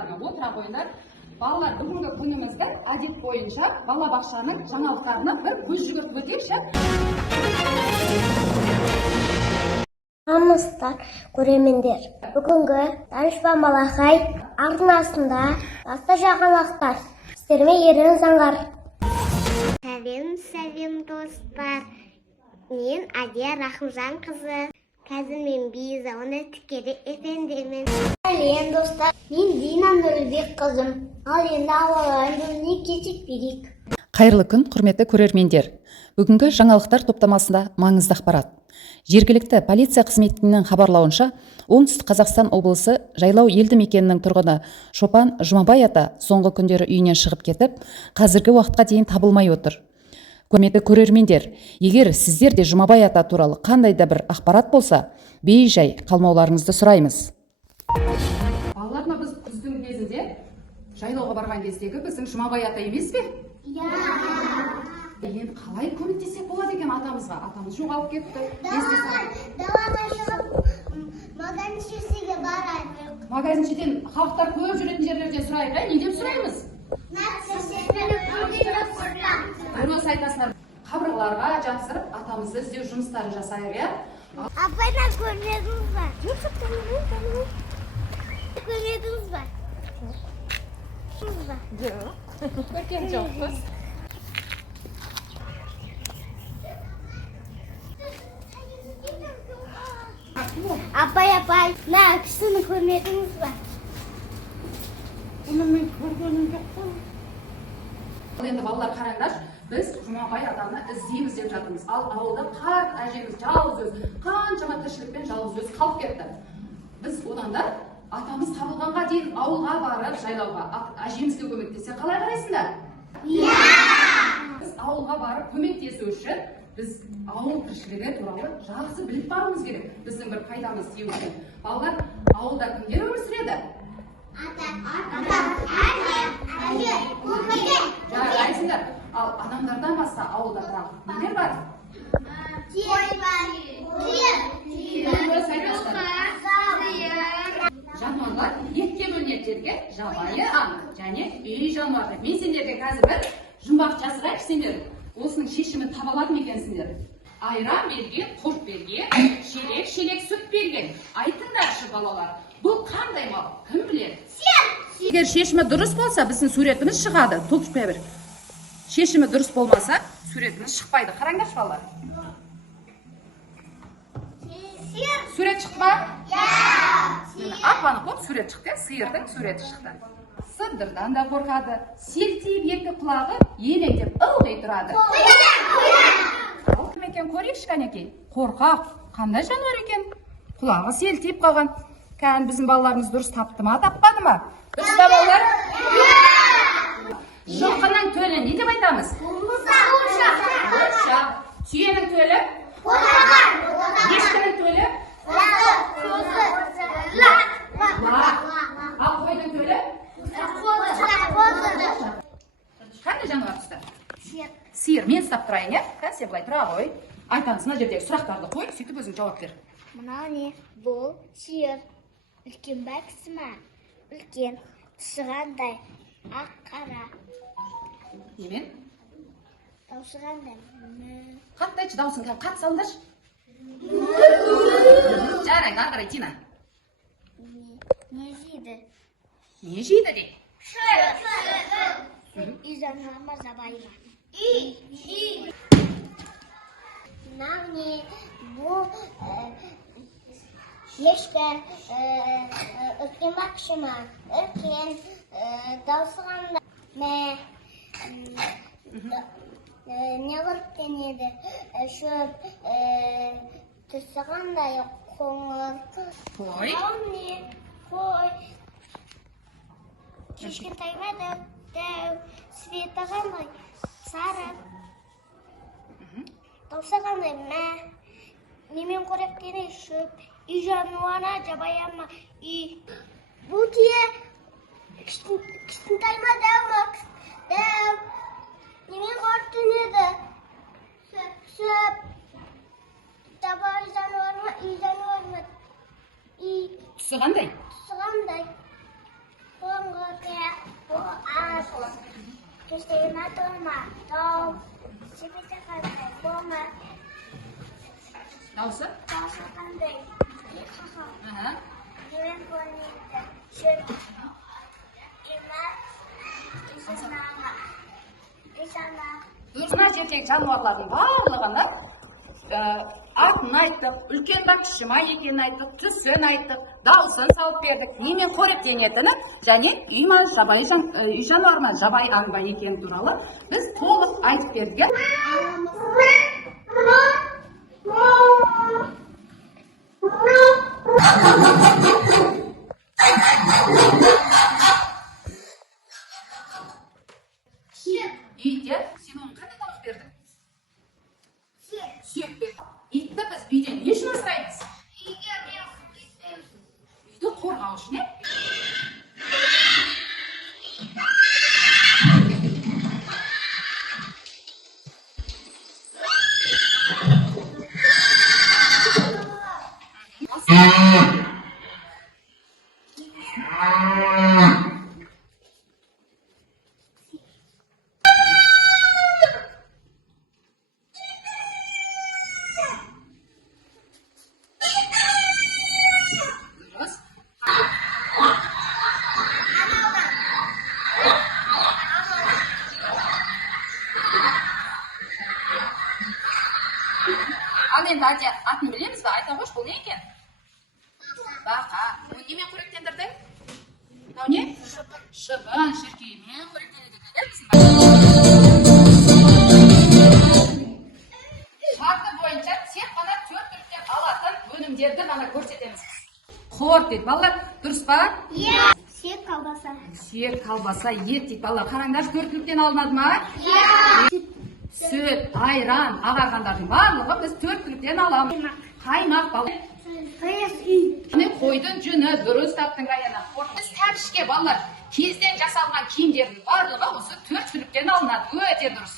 балалармен отыра қойыңдар. Балалар, бүгінгі күнімізді әдет бойынша балабақшаның жаңалықтарына бір көз жүгіртіп өтейікші. Амыстар, көрермендер, бүгінгі Данышпан Балақай арнасында басты жаңалықтар. Сіздермен еріңіз аңғар. Сәлем достар. Мен Адия Рахымжан қызы. Қазір мен Бейза, оны тікелей эфирдемін. Сәлем достар, мен Дина Нұрбек қызым. Ал енді ауаларын бөліне кешіп берейік. Қайырлы күн, құрметті көрермендер. Бүгінгі жаңалықтар топтамасында маңызды ақпарат. Жергілікті полиция қызметінің хабарлауынша, Оңтүстік Қазақстан облысы Жайлау елді мекенінің тұрғыны Шопан Жұмабай ата соңғы күндері үйінен шығып кетіп, қазіргі уақытқа дейін табылмай отыр. Құрметті көрермендер, егер сіздер де Жұмабай ата туралы қандай да бір ақпарат болса, бей-жай қалмауларыңызды сұраймыз. Балаларына біз күздің кезінде жайлауға барған кездегі біздің Жұмабай ата емес пе? Енді қалай көмектесек болады екен атамызға? Атамыз жоғалып кетті. Далаға шығып, магазиншеге барайық. Магазиншеден халықтар көп жүретін жерлерден сұрайық, не деп сұраймыз? Дұрыс айтасыздар. Қабырғаларға жапсырып, атамызды іздеу жұмыстарын жасайық, иә? Апайна көрмедіңіз ба? Көрмедіңіз ба? Көрген жоқпыз. Апай, кісіні көрмедіңіз ба? Оны мен көргенім жоқ қой. Енді балалар қараңдар, біз Жұмабай атаны іздейміз деп жатырмыз. Ал ауылда қарт әжеміз жалғыз өз, қаншама тіршілікпен жалғыз өз қалып кетті. Біз одан да атамыз табылғанға дейін ауылға барып жайлауға әжемізге көмектесе қалай қарайсыңдар? Иә! Біз ауылға барып көмектесу үшін біз ауыл тіршілігі туралы жақсы біліп баруымыз керек. Біздің бір пайдамыз тиюі үшін. Балалар, ауылда кімдер өмір сүреді? Жарайсыңдар. Ал адамдардан басқа ауылда тағы нелер бар? Жануарлар екіге бөлінеді жерге, жабайы аң және үй жануарлар. Мен сендерге қазір бір жұмбақ жазғайшы, сендер осының шешімін таба алады ма екенсіңдер? Айран берген, құрт берген, шелек сүт берген. Айтыңдаршы балалар, бұл қандай мал? Кім біледі? Егер шешімі дұрыс болса, біздің суретіміз шығады. Толтырпай бір. Шешімі дұрыс болмаса, суретіміз шықпайды. Қараңдаршы балалар. Сурет шықты ма? Апаны қоп, сурет шықты, сиырдың суреті шықты. Сыбдырдан да қорқады. Селтиіп екі құлағы елеңдеп ылғи тұрады. Кім екен көрейікші кәнекей? Қорқақ, қандай жануар екен? Құлағы селтиіп қалған. Кән біздің балаларымыз дұрыс тапты ма, таппады ма? Дұрыс та балалар? Жылқының төлі не деп айтамыз? Қуыршақ. Түйенің төлі? Ешкінің төлі? Лақ. Ал қойдың төлі? Қандай жануар тұста? Сиыр. Мен ұстап тұрайын, е? Сен былай тұра ғой. Айтаңыз, мына жердегі сұрақтарды қой, сөйтіп өзің жауап бер. Мынау не? Бұл сиыр. Үлкен ба кісі ма? Үлкен. Түсі қандай? Ақ қара. Немен? Даусы қандай? Қатты айтшы, дауысын қатты салыңдаршы. Жарайды, ары қарай Дина. Не жейді? Не жейді де? Үй жануары ма, жабайы ма? Мынау не? Бұл ешкі, үлкен ба кіші ма? Үлкен. Даусы қандай? Не құрттен еді? Шөп. Түсі қандай? Қоңыр. Қой. Қой. Кішкентай ма? Дәу. Светі қандай? Сары. Даусы қандай? Немен қоректені? Шөп. Үй жануары, жабайы ма? Үй. Бұл тие кішкентай ма? Дәу ма? Дәу. Немен қоректен еді? Шөп. Жабайы жануары ма? Үй жануары ма? Үй. Түсі қандай? Түсі қандай? Қоңыр. балалар? Кештегіна тұрма, тау, жепете қандай, болма, Дауысы? даусы қандай, қақа, Аха. немен көрінеді, шөп, имат, исана. Мына жердегі жануарлардың барлығына атын айттық, үлкен ба кіші ма екенін айттық, түсін айттық, дауысын салып бердік, немен қоректенетіні және үй жануарына жабайы аң ба екені туралы біз толық айтып бердік. Итте сен оған қандай тамақ бердің? Сүйек бердің. Итті біз үйден не үшін асыраймыз? Үйді қорғау үшін, Ал енді атын білеміз бе? Айта қош, бұл не екен? Бақа. Оны немен қоректендірдің? Мынау не? Шыбын, шіркеймен қоректенеді шарты бойынша тек қана 4 түліктен алатын өнімдерді ғана көрсетеміз. Қор дейді. Балалар, дұрыс па? Иә. Сүйек колбаса. Сүйек колбаса, ет дейді. Балалар, қараңдар, 4 түліктен алынады ма? Иә. Сүт, айран, ағарғандардың барлығы біз 4 түліктен аламыз. Қаймақ балалар. Қойдың жүні, дұрыс таптың Раяна. Біз тәпішке балалар, кезден жасалған киімдердің барлығы осы 4 түліктен алынады. Өте дұрыс.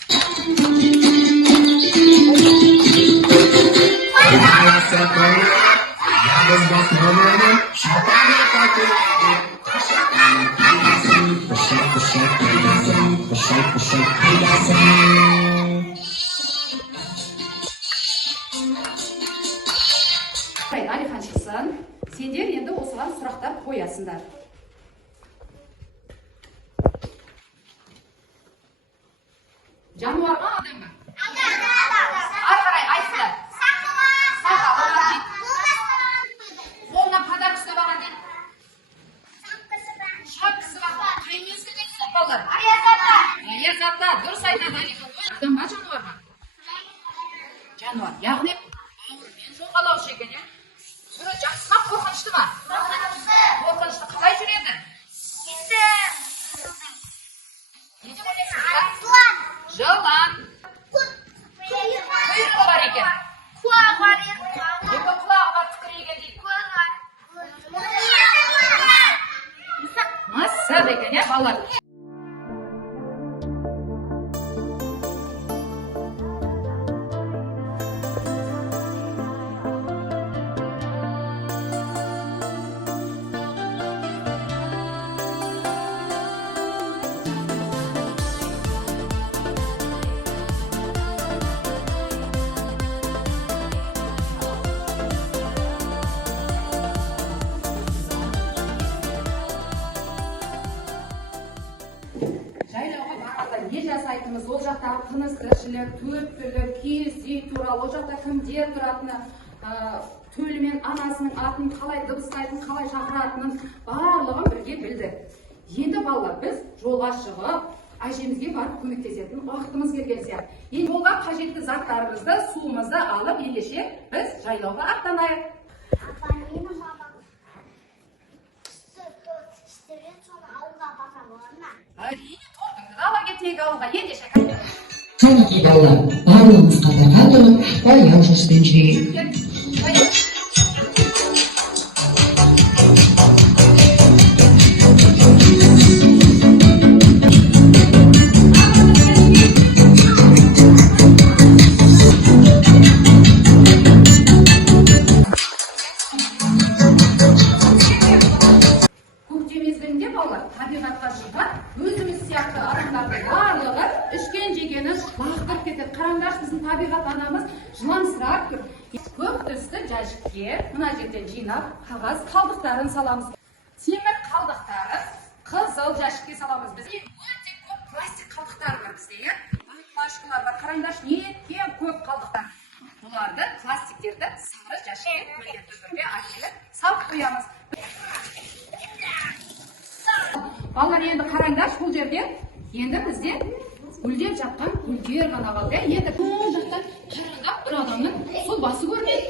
Алихан шықсын, сендер енді осыған сұрақтар қоясыңдар. Жануар ма, адам ба? Ары қарай айтыңдар. Сақа болған дейді. Қолына подарок ұстап алған дейді. Шапкасы бар. Қай мезгілде ұстап балалар? Аязатта. Дұрыс айтады Алихан. Адам ба, жануар ма? Жануар. Яғни ауырмен жоғалаушы екен, иә? Түрі жақсы ма, қорқынышты ма? Қорқынышты. Қалай жүреді? Не деп ойлайсың? Жылан. Құйрығы бар екен. Екі құлағы бар, түкірейген дейді. Мысық екен, иә, балалар? Жайлауға барғанда не жасайтынымыз, ол жақтағы тыныс тіршілік, төрттілік, киіз үй туралы, ол жақта кімдер тұратыны, төлі мен анасының атын қалай дыбыстайтын, қалай шақыратынын барлығын бірге білдік. Енді балалар, біз жолға шығып, әжемізге барып көмектесетін уақытымыз келген сияқты. Енді жолға қажетті заттарымызды, суымызды алып, ендеше біз жайлауға аттанайық. Әрине, торттыңды ала кетейік ауылға, ендеше Қанекей балалар, барлығымыз қатарға тұрып, баяу жүріспен жүрейік. Көктем мезгілінде балалар табиғатқа шығып, өзіміз сияқты мына жерден жинап, қағаз қалдықтарын саламыз. Темір қалдықтарын қызыл жәшікке саламыз. Бізде өте көп пластик қалдықтар бар бізде, иә? Флашкалар бар. Қараңдаршы, неткен көп қалдықтар. Бұларды пластиктерді сары жәшікке міндетті түрде әкеліп салып қоямыз. Балалар, енді қараңдаршы, бұл жерде енді бізде гүлдеп жатқан гүлдер ғана қалды. Енді бұл жақтан қараңдап бір адамның сол басы көрінеді.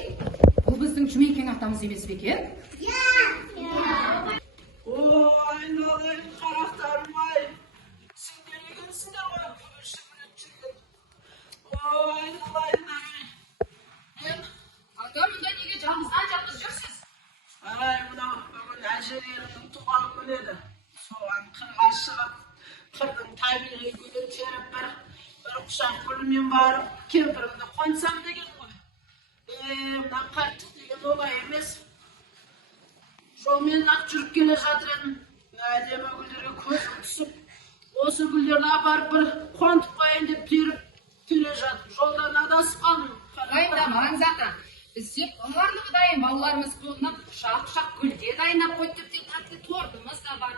Бұл біздің Жұмекен атамыз емес пе екен? Айналайын қарақтарым-ай, сендер екенсіңдер ғой, күбірші біліп жүрген. Айналайын-ай. Аңдар, мұнда неге жалғыз жүрсіз? Ай, мынау бүгін әжелерімнің туған күні еді. Соған қырға шығып, қырдың табиғи гүлін теріп бір құшақ гүлмен барып, кемпірімді қонсам деген ғой. Мына қарттық деген оңай емес. Жолмен ақ жүріп келе жатыр едім. Әдемі гүлдерге көзім түсіп, осы гүлдерді апарып бір қонтып қояйын деп теріп келе жатып, жолдан адасып қалдым. Дайындамаңыз ата. Бізде барлығы дайын, балаларымыз қолына құшақ гүлде дайындап қойды, тіпті тәтті тортымыз да бар,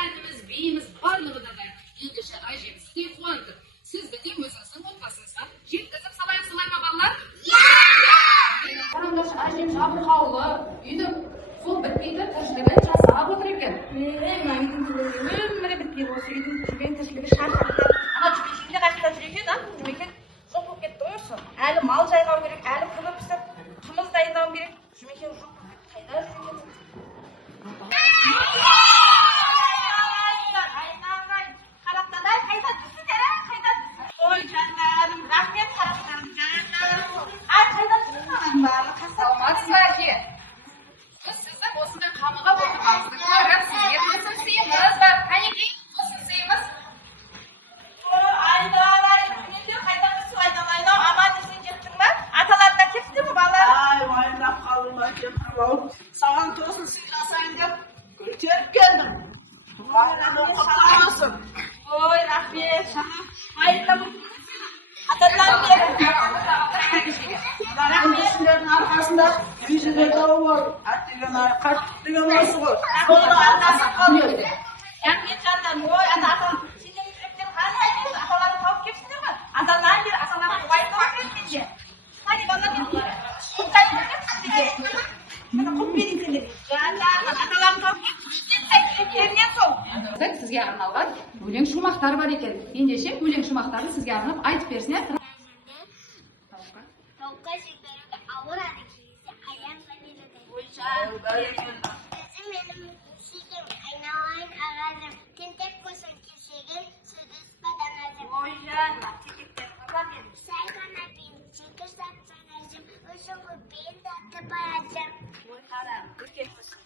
әніміз, биіміз барлығы да дайын. Ендеше әжеміз де қуанды. Сізді де өзіңіздің отбасыңызға жеткізіп салайық, ма балалар? Қараңдаршы, әжем жабырқаулы, үйді сол бітпейтін тіршілігін жасап отыр екен. Өмірі бітпей осы үйдің жүрген тіршілігі шаршатты. Ана Жұмекенге қайықта жүр екен, Жұмекен жоқ болып кетті ғой осы. Әлі мал жайғау керек, әлі күні пісіп, қымыз дайындау керек. Жұмекен жоқ болып кетті, қайда жүр екен? Қарақтадай қайда жүрсіңдер, қайда? Ой жандарым, рахмет қарақтарым, жандарым. Ай қайда жүрсіңдер? Саламатсыз ба әке? Біз сізді осындай қамыға отырғанымызды көріп, сізге қосып сыйымыз бар. Қанекей, қосып сыйымыз. Айналайын, менде қайтамыз айналайын-ау, аман есен жеттің ба? Аталарына кетті ме балалар? Ай, уайымдап қалдым ба кемпірім-ау. Саған тосын сый жасайын деп гүл теріп келдім. Айналайын, құтты болсын. Ой, рахмет, шағам. Айында бұл аталарым беріп. Кісілердің арқасында ежелер дауы бар. Әттеген қарттық деген осы ғой. Қолда атасы қалды. Рахмет жандарым, ой, аталарым. Сендер жүректен қандай дейсіз, аталарым тауып кепсіңдер ғой. Аталарым бер, аталарым уайымдау керек менде. Хadi бала деп құттайын деп сізге. Мені құп берейін сендер. Жандарым, аталарым тауып кепсіңдер. Тілектерінен сол. Сізге арналған өлең шумақтар бар екен. Ендеше өлең шумақтарын сізге арнап айтып берсіне. Тауыққа жектеруге ауырады кейде аян береді. Өзі менің сүйген айналайын ағаным, тентек болсын кесеген сөзіспадан әжім. Ой жаным, текектер қызар дедім. Сайған әбейім, секір сатсан әжім, өзі көпейін дәтті баяжым. Ой қарам, үлкен болсын.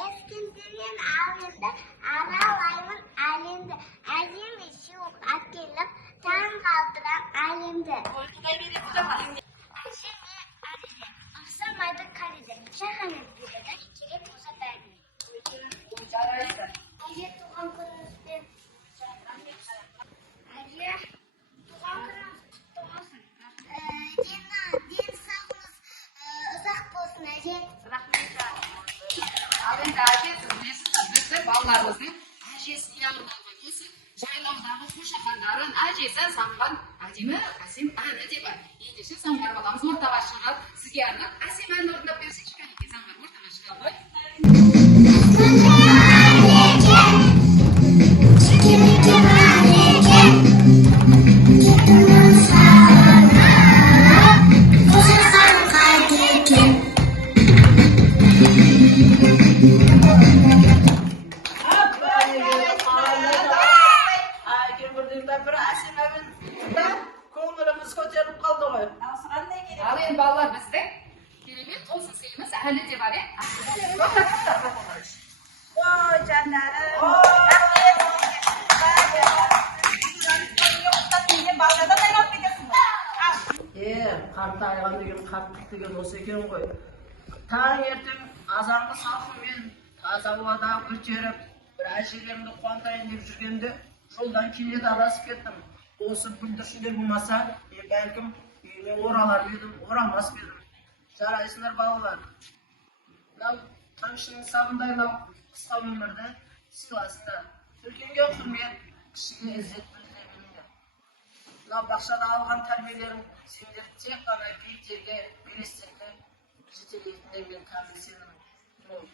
Ескіндерен алынды, аралаймын әлемді, әжеме суық әкеліп, таң қалтырам әлемді. Ой құдай береді жаман. Әжеме әлемді, ақсамайды қариды, шаханет береді, керек болса бәріне. Ой жарайды. Әже туған күніңізбен. Әже туған күніңіз құтты болсын. Денсаулығыңыз ұзақ болсын, әже. Рахмет жаным. Ал енді әже, сіз білесіз, бізді балаларымыздың әжесіне арналған осы жайлаудағы қошақандарын әжесі самған әдемі әсем әні де бар. Ендеше Заңғар баламыз ортаға шығып, сізге арнап әсем ән орындап берсінші, кәнекей Заңғар ортаға шығып ғой. Ай, кемпірдің де бір әсем әуен көңіліміз көтеріліп қалды ғой. Ал енді балалар, біздің керемет тосын сыйымыз әлі де бар, Ой жандарым. Қартайған деген қарттық деген осы екен ғой. Таң ертең азанғы салқынмен таза ауада көтеріп, бір әжелерімді қуантайын деп жүргенде жолдан келеді адасып кеттім. Осы бүлдіршіндер болмаса, бәлкім үйіме оралар едім, орамас едім. Жарайсыңдар балалар. мынау қамшының сабындайлау қысқа өмірді сыйласыңдар. Үлкенге құрмет, кішіге ізет білдіре біліңдер. Мынау бақшада алған тәрбиелерің сендер тек қана биіктерге, белестерге жетелейтініне мен кәміл сенімім мол.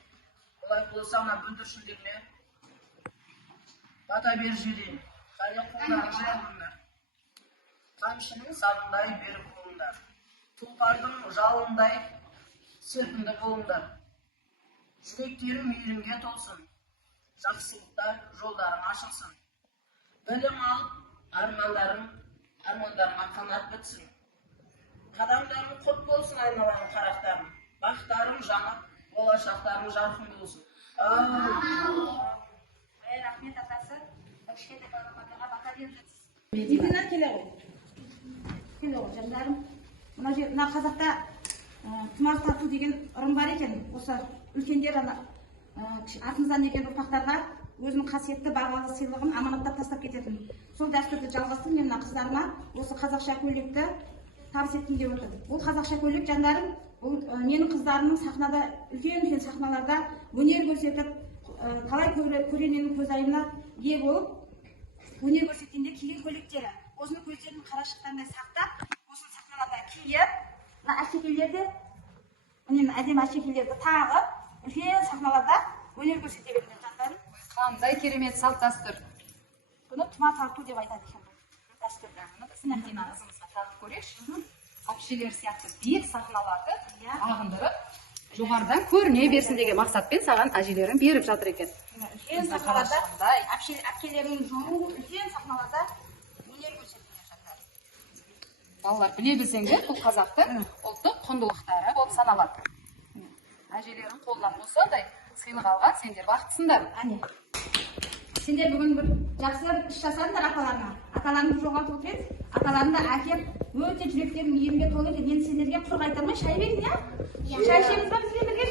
Олай болса мына бүлдіршіндеріме бата бер жеден, қане қолдарын жайылыңдар. Қамшының сабындай берік болыңдар. Тұлпардың жалындай серпінді болыңдар. Жүректерің мейірімге толсын. Жақсылықта жолдарың ашылсын. Білім алып, армандарыңа қанат бітсін. Қадамдарың құт болсын айналаның қарақтарың. Бақтарың жанып, болашақтарың жарқын болсын. Рахмет атасы. Кішкентай балапанға бата беріп жатсыз. Медина келе ғой. Жандарым. Мына қазақта тұмар тарту деген ырым бар екен. Осы үлкендер артымыздан деген ұрпақтарға өзінің қасиетті бағалы сыйлығын аманаттап тастап кететін. Сол дәстүрді жалғастырып мен мына қыздарыма осы қазақша көйлекті табыс еттім деп отыр. Бұл қазақша көйлек жандарым, бұл менің қыздарымның сахнада үлкен сахналарда өнер көрсетіп, талай көрерменнің көзайымына ие болып, өнер көрсеткенде киген көйлектері. Осының көздерінің қарашықтарына сақтап, осы сахналарда киіп, мына әшекейлерді, әдемі әшекейлерді тағып, үлкен сахналарда өнер көрсете берген жандарым. Қандай керемет салт дәстүр. Бұны тұмар тарту деп айтады екен. Дәстүрді. Медина қызымызға тағып көрейікші. Әпшелер сияқты биік сахналарды ағындырып, жоғарыдан көріне берсін деген мақсатпен саған әжелерің беріп жатыр екен. Үлкен сахналарда, әпкелерінің жолы үлкен сахналарда өнер көрсеткен жандар. Балалар біле білсеңдер, бұл қазақтың ұлттық құндылықтары болып саналады. Әжелерің қолдан осындай сыйлық алған, сендер бақыттысыңдар. Сендер бүгін бір жақсы іс жасадыңдар аталарына. Аталарыңды жоғалтып отырсыз, аталарыңды әкеп өте жүректерің мейірімге толы екен. Мен сендерге құр айтармай шай берейін, иә? Шай ішеміз ба бізбен бірге?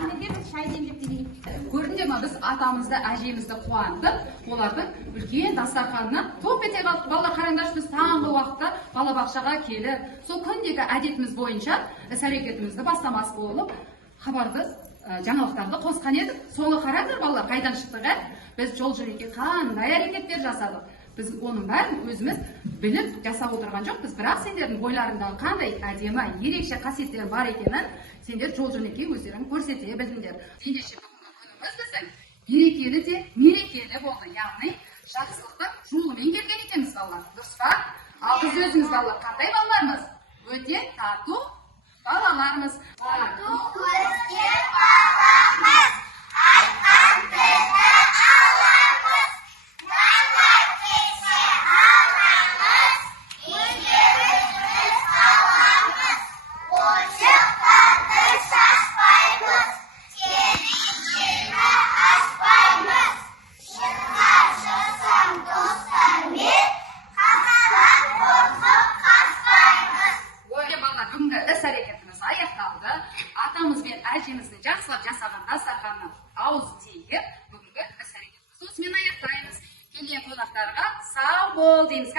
Сендерге біз шай демдеп берейік. Көрдіңдер ма, біз атамызды, әжемізді қуандық, олардың үлкен дастарханына топ ете қалдық. Балалар қараңдаршы, біз таңғы уақытта балабақшаға келіп, сол күндегі әдетіміз бойынша іс-әрекетімізді бастамас болып, хабарды, жаңалықтарды қосқан едік. Соны қараңдар балалар, қайдан шықтық, біз жол жүрекке қандай әрекеттер жасадық. Біз оның бәрін өзіміз біліп жасап отырған жоқпыз, бірақ сендердің бойларындағы қандай әдемі, ерекше қасиеттер бар екенін сендер жол жүрекке өздерің көрсете білдіңдер. Ендеше бүгінгі күніміз біздің берекелі де мерекелі болды, яғни жақсылықтың жолымен келген екенбіз балалар. Дұрыс па? Ал біз өзіміз балалар қандай балалармыз? Өте тату балалармыз. Тату өскен баламыз, айтқан тілі аламыз, наннан кесе аламыз, еңбегіміз аламыз, ойыншықтарды шашпаймыз, келіншегі ашпаймыз, шырға шықсам достармен, қасалап қорқып қаспаймыз. Балалар, бүгінгі іс-әрекетіміз аяқталды. Атамыз бен әжеміздің жақсылап жасаған дастарханнан ауыз тиіп, бүгінгі іс-әрекетімізді осымен аяқтаймыз. Келген қонақтарға сау бол дейміз.